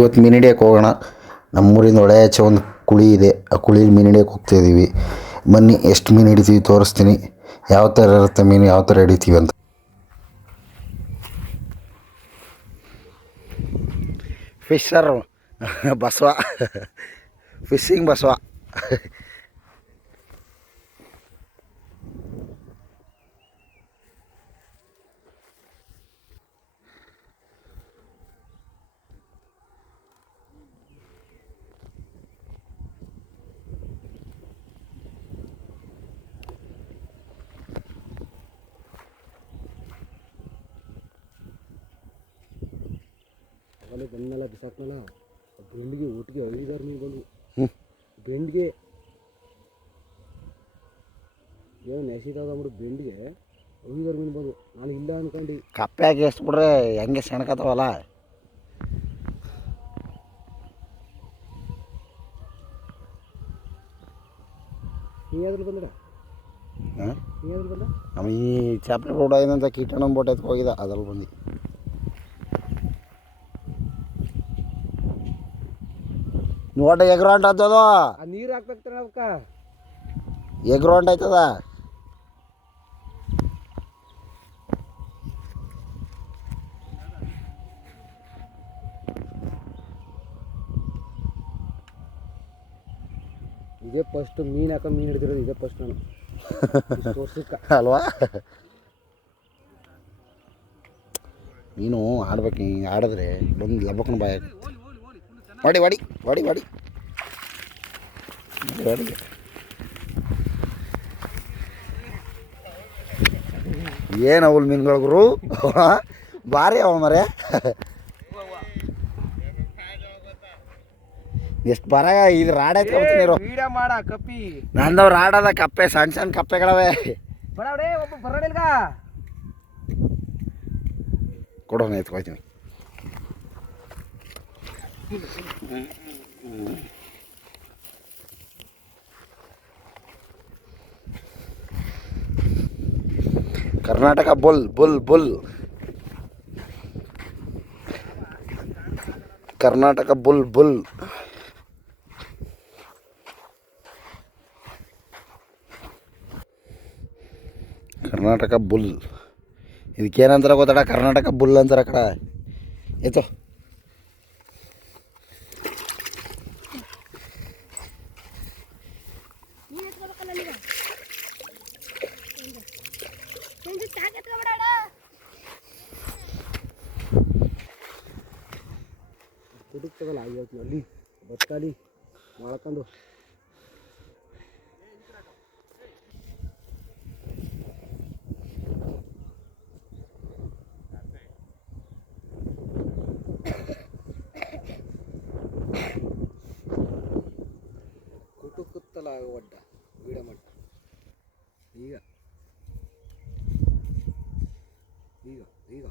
ಇವತ್ತು ಮೀನು ಹಿಡಿಯೋಕೆ ಹೋಗೋಣ. ನಮ್ಮೂರಿಂದ ಒಳ್ಳೆಯ ಆಚೆ ಒಂದು ಕುಳಿ ಇದೆ. ಆ ಕುಳೀಲಿ ಮೀನು ಹಿಡಿಯೋಕೆ ಹೋಗ್ತಾಯಿದ್ದೀವಿ. ಬನ್ನಿ ಎಷ್ಟು ಮೀನು ಹಿಡಿತೀವಿ ತೋರಿಸ್ತೀನಿ. ಯಾವ ಥರ ಇರುತ್ತೆ ಮೀನು, ಯಾವ ಥರ ಹಿಡಿತೀವಿ ಅಂತ. Fisher Basava, fishing Basava. ಅಲ್ಲಿ ಬಂದಲ್ಲ ಬಿಸಾಕ್ನಲ್ಲ ಬೆಂಡಿಗೆ ಒಟ್ಟಿಗೆ 5-6 ಮೀನು ಬಂದು ಬೆಂಡಿಗೆ ಏನು ನೆಸಿದಾಗ್ಬಿಟ್ಟು ಬೆಂಡಿಗೆ 5-6 ಮೀನು ಬಂದು ನಾನು ಇಲ್ಲ ಅನ್ಕೊಂಡು ಕಪ್ಪೆ ಹಾಕಿ ಎಸ್ಬಿಟ್ರೆ ಹೆಂಗೆ ಸೆಣ್ಕತ್ತವಲ್ಲ. ನೀ ಅದ್ರಲ್ಲಿ ಬಂದಡ ನೀ ಅದ್ರಲ್ಲಿ ಬಂದ ನಮ್ಮ ಈ ಚಾಪೆ ರೋಡ್ ಏನಂತ ಕೀಟಣ ಬೋಟ್ ಎತ್ಕ ಹೋಗಿದ್ದ ಅದ್ರಲ್ಲಿ ಬಂದು ನೋಡ ಎಗ್ರೌಂಡ್ ಆಗ್ತದ. ಆ ನೀರು ಹಾಕ್ಬೇಕ್ತಾನೆ ಅವಕ್ಕ ಎಗ್ರೌಂಡ್ ಆಯ್ತದ. ಇದೇ ಫಸ್ಟ್ ಮೀನು ಹಾಕ ಮೀನು ಹಿಡಿದಿರೋದು ಇದೇ ಫಸ್ಟ್ ನಾನು ತೋರ್ಸಕ್ಕ ಅಲ್ವಾ. ನೀನು ಆಡ್ಬೇಕು. ಹಿಂಗೆ ಆಡಿದ್ರೆ ಬಂದು ಲಬ್ಬಕ್ಕನ ಬಾಯ ವಾಡಿ ವಾಡಿ ವಾಡಿ ವಾಡಿ ವಾಡಿ. ಏನು ಅವಳು ಮೀನುಗಳಿಗ್ರು ಭಾರಿ ಅವ ಮರೆ. ಎಷ್ಟು ಬರ ಇದು ರಾಡ್ ಆಯ್ತು ವೀಡಿಯೋ ಮಾಡ ಕಪ್ಪಿ ನಂದವ್ ರಾಡದ ಕಪ್ಪೆ ಸಣ್ಣ ಸಣ್ಣ ಕಪ್ಪೆಗಳವೆ. ಬರವಡೆ ಒಬ್ಬ ಬರೋಡಿಲ್ಗ ಕೊಡೋಣ ಎತ್ಕೊಯ್ತೀನಿ. Karnataka bull bull bull Karnataka bull bull. Karnataka bull ಇದಕ್ಕೇನಂತಾರೆ ಗೊತ್ತಡ? ಕರ್ನಾಟಕ ಬುಲ್ ಅಂತಾರೆ ಕಡ. ಎತ್ತೋ ಕುಡುಕ್ತದಲ್ಲ ಇವತ್ತು ಅಲ್ಲಿ ಬತ್ತಾಲಿ ಮಾಡ್ಕೊಂಡು ಕುಟುಕುತ್ತಲ್ಲ ಒಡ್ಡ ವೀಡ ಮಟ್ಟ ಈಗ ಈಗ ಈಗ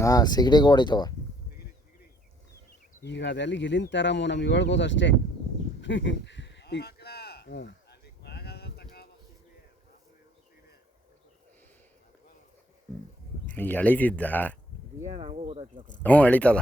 ಹಾಂ ಸಿಗಡಿಗೆ ಹೊಡಿತವ. ಈಗ ಅದೆಲ್ಲ ಎಲ್ಲಿಂದ ತರಮು ನಮ್ಗೆ ಹೇಳ್ಬೋದು ಅಷ್ಟೇ. ಹಾಂ ಎಳಿತಿದ್ದ. ನನಗೂ ಗೊತ್ತಾಯ್ತಿಲ್ಲ. ಹ್ಞೂ ಎಳಿತದ.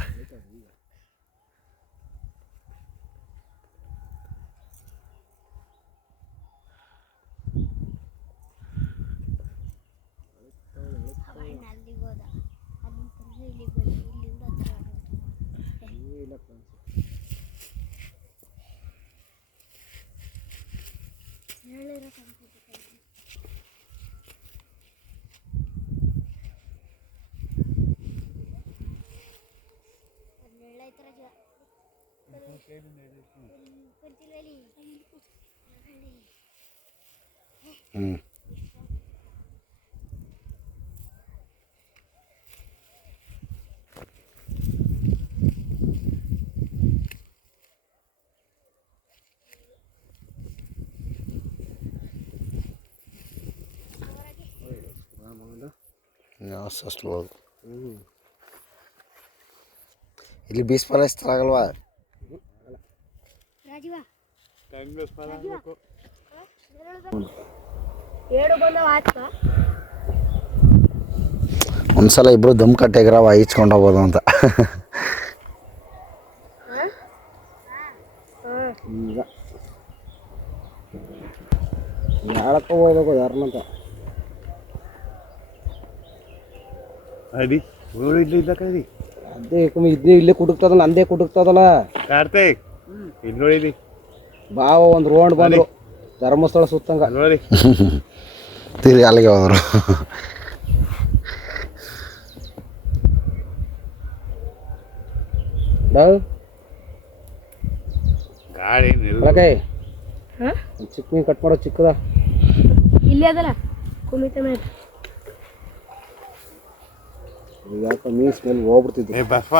ಹ್ಞೂ ಅಷ್ಟು ಇಲ್ಲಿ ಬೀಸ್ ಫಲ ಆಗಲ್ವಾ? ಒಂದ್ಸಲ ಇಬ್ರು ದಮ್ ಕಟ್ಟೆಗ್ರವ ಈಚ್ಕೊಂಡು ಹೋಗ್ಬೋದು ಅಂತ. ಈಗ ಯಾಳಕ್ಕ ಹೋಗ್ಬೇಕು ಯಾರನ್ನಂತ ಅಡಿ ನೋಡಿ ಇಲ್ಲಿ ಇಲ್ಲ ಕಡಿ ಅದೇ ಇದನ್ನೇ ಇಲ್ಲೇ ಕುಟುಕ್ತದಲ್ಲ, ಅಂದೇ ಕುಟುಕ್ತದಲ್ಲ. ಕಾರ್ತಿಕ್ ಇಲ್ಲಿ ನೋಡಿ ಬಾವ ಒಂದು ರೌಂಡ್ ಬಂದ್ರು ಧರ್ಮಸ್ಥಳ ಸುತ್ತಂಗ ನೋಡಿ. ತಿರ್ಗಿ ಅಲ್ಲಿಗೆ ಹೋದ್ರು. ಗಾಡಿ ಚಿಕ್ಕ ಮೀನು ಕಟ್ ಮಾಡೋ ಚಿಕ್ಕದ ಇಲ್ಲಿ ಅದಲ್ಲ ಕುಮಿತ ಮೇಲೆ ಯಾಕ ಮೀನು ಸ್ಮೆಲ್ ಹೋಗ್ಬಿಡ್ತಿದ್ವಿ. ಏ ಬಸ್ವ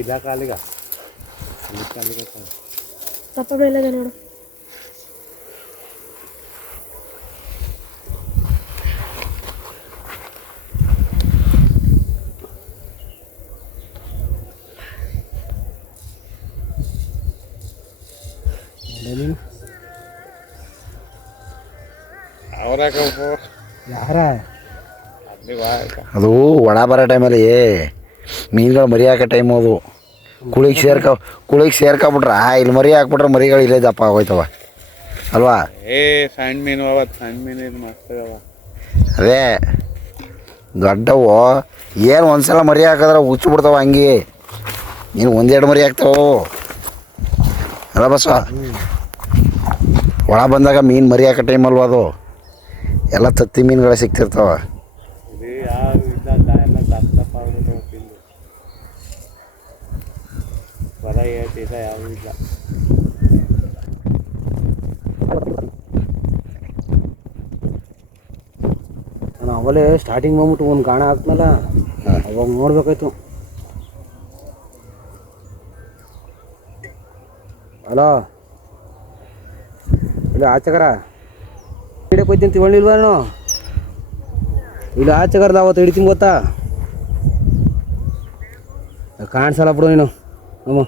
ಇಲ್ಲ ಕಾಲಿಗ ತಪ್ಪ ಮೇಲೆ ಅದ ನೋಡು. ಯಾರ ಅದು ಒಣ ಬರೋ ಟೈಮಲ್ಲಿ ಮೀನುಗಳು ಮರಿ ಹಾಕೋ ಟೈಮು ಅದು. ಕುಳಿಗೆ ಸೇರ್ಕೊಬಿಟ್ರ ಇಲ್ಲಿ ಮರಿ ಹಾಕ್ಬಿಟ್ರೆ ಮರಿಗಳು ಇಲ್ಲೇ ದಪ್ಪ ಆಗೋಯ್ತವ ಅಲ್ವಾ? ಏ ಸಣ್ಣ ಮೀನು ಅವತ್ತು ಸಣ್ಣ ಮೀನು ಇದು ಮಸ್ತ್ ಅವ. ಅದೇ ದೊಡ್ಡವು ಏನು ಒಂದ್ಸಲ ಮರಿ ಹಾಕಿದ್ರೆ ಹುಚ್ಚಿಬಿಡ್ತಾವ ಹಂಗೆ. ನೀನು ಒಂದೆರಡು ಮರಿ ಹಾಕ್ತಾವ ಅಲ್ಲ ಬಸ್ವ? ಒಳ ಬಂದಾಗ ಮೀನು ಮರಿ ಹಾಕೋ ಟೈಮಲ್ವ ಅದು? ಎಲ್ಲ ತತ್ತಿ ಮೀನುಗಳೇ ಸಿಗ್ತಿರ್ತಾವ. ಇದು ಯಾವ ಇಲ್ಲ ಎಲ್ಲ ದಪ್ಪ ಆಗ್ಬಿಟ್ಟು ಹೋಗ್ತಿಲ್ಲ ಹೊರ ಹೇಳ್ತಿದ್ದ ಯಾವ ಇಲ್ಲ. ನಾನು ಅವಲೇ ಸ್ಟಾರ್ಟಿಂಗ್ ಬಂದ್ಬಿಟ್ಟು ಒಂದು ಗಾಣ ಹಾಕ್ನಲ್ಲ, ಅವಾಗ ನೋಡ್ಬೇಕಾಯ್ತು. ಹಲೋ ಇಲ್ಲಿ ಆಚೆಗಾರ ಹಿಡಿಯಕ್ಕೆ ಹೋಯ್ತೀನಿ ತಿಳ್ಳಿಲ್ವ ನಾನು? ಇಲ್ಲಿ ಆಚೆಗಾರ್ದ ಅವತ್ತು ಹಿಡಿತೀನಿ ಗೊತ್ತಾ? ಕಾಣಿಸಲ್ಲ ಬಿಡು ನೀನು. ನಮ್ಮ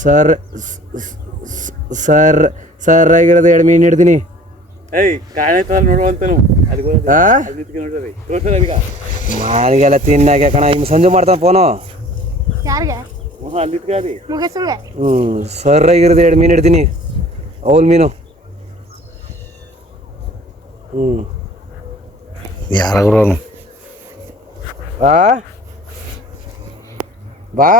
ಸರ್ ಸರ್ ಸರ್ ಆಗಿರೋದು 2 ಮೀನು ಹಿಡ್ತೀನಿ. ಏಯ್ ಕಾಣೈತಲ್ಲ ನೋಡುವಂತನು ಅದಕ್ಕೆ ನೋಡ್ರಿ ತೋರ್ಸಲ್ಲ ಈಗ ಮಾರಿಗೆಲ್ಲ ತಿನ್ನಾಗೆ ಕಣ. ಈಗ ಸಂಜೆ ಮಾಡ್ತಾನೆ ಫೋನು. ಯಾರಿಗೆ ಅಲ್ಲಿದ್ಗಾರಿ ಮುಗಿಸಂಗೆ ಸರ್ ಆಗಿರೋದು 2 ಮೀನು ಹಿಡ್ತೀನಿ. ಅವಲ್ ಮೀನು. ಯಾರಾಗ್ರು ಬಾ ಬಾ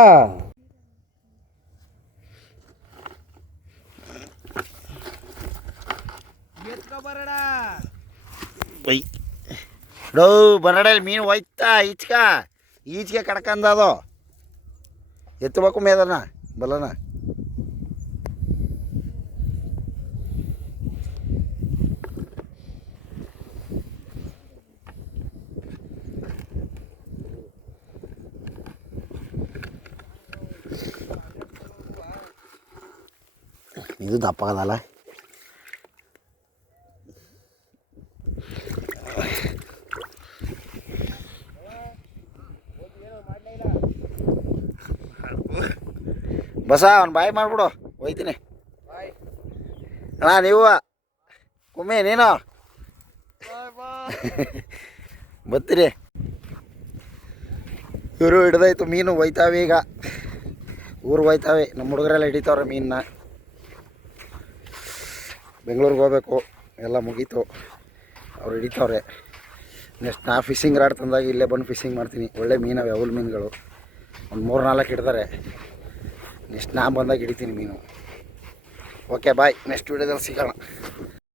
ಡೋ ಬರಡಲ್ಲಿ ಮೀನು ಹೋಯ್ತಾ ಈಚೆಗೆ ಕಡ್ಕಂದ ಅದು ಎತ್ತಬೇಕು ಮೇದನ ಬಲ್ಲನ. ಇದು ದಪ್ಪಾಗದಲ್ಲ. ಬಸ ಅವ್ನು ಬಾಯ್ ಮಾಡಿಬಿಡು, ಹೋಯ್ತೀನಿ ಅಣ್ಣ. ನೀವು ಕುಮ್ಮಿ ನೀನು ಬರ್ತೀರಿ. ಇವರು ಹಿಡ್ದಾಯ್ತು ಮೀನು ಹೋಯ್ತಾವೆ. ಈಗ ಊರಿಗೆ ಹೋಯ್ತಾವೆ. ನಮ್ಮ ಹುಡುಗರೆಲ್ಲ ಹಿಡಿತಾವ್ರೆ ಮೀನನ್ನ. ಬೆಂಗಳೂರಿಗೆ ಹೋಗ್ಬೇಕು, ಎಲ್ಲ ಮುಗೀತು. ಅವ್ರು ಹಿಡಿತಾವ್ರೆ. ನೆಕ್ಸ್ಟ್ ನಾ ಫಿಶಿಂಗ್ ರಾಡ್ ತಂದಾಗ ಇಲ್ಲೇ ಬಂದು ಫಿಶಿಂಗ್ ಮಾಡ್ತೀನಿ. ಒಳ್ಳೆ ಮೀನವೆ, ಅವಲ್ ಮೀನುಗಳು ಒಂದು 3-4 ಹಿಡ್ದಾರೆ. ನೆಕ್ಸ್ಟ್ ನಾ ಬಂದಾಗ ಹಿಡಿತೀನಿ ಮೀನು. ಓಕೆ ಬಾಯ್, ನೆಕ್ಸ್ಟ್ ವೀಡಿಯೋದಲ್ಲಿ ಸಿಗೋಣ.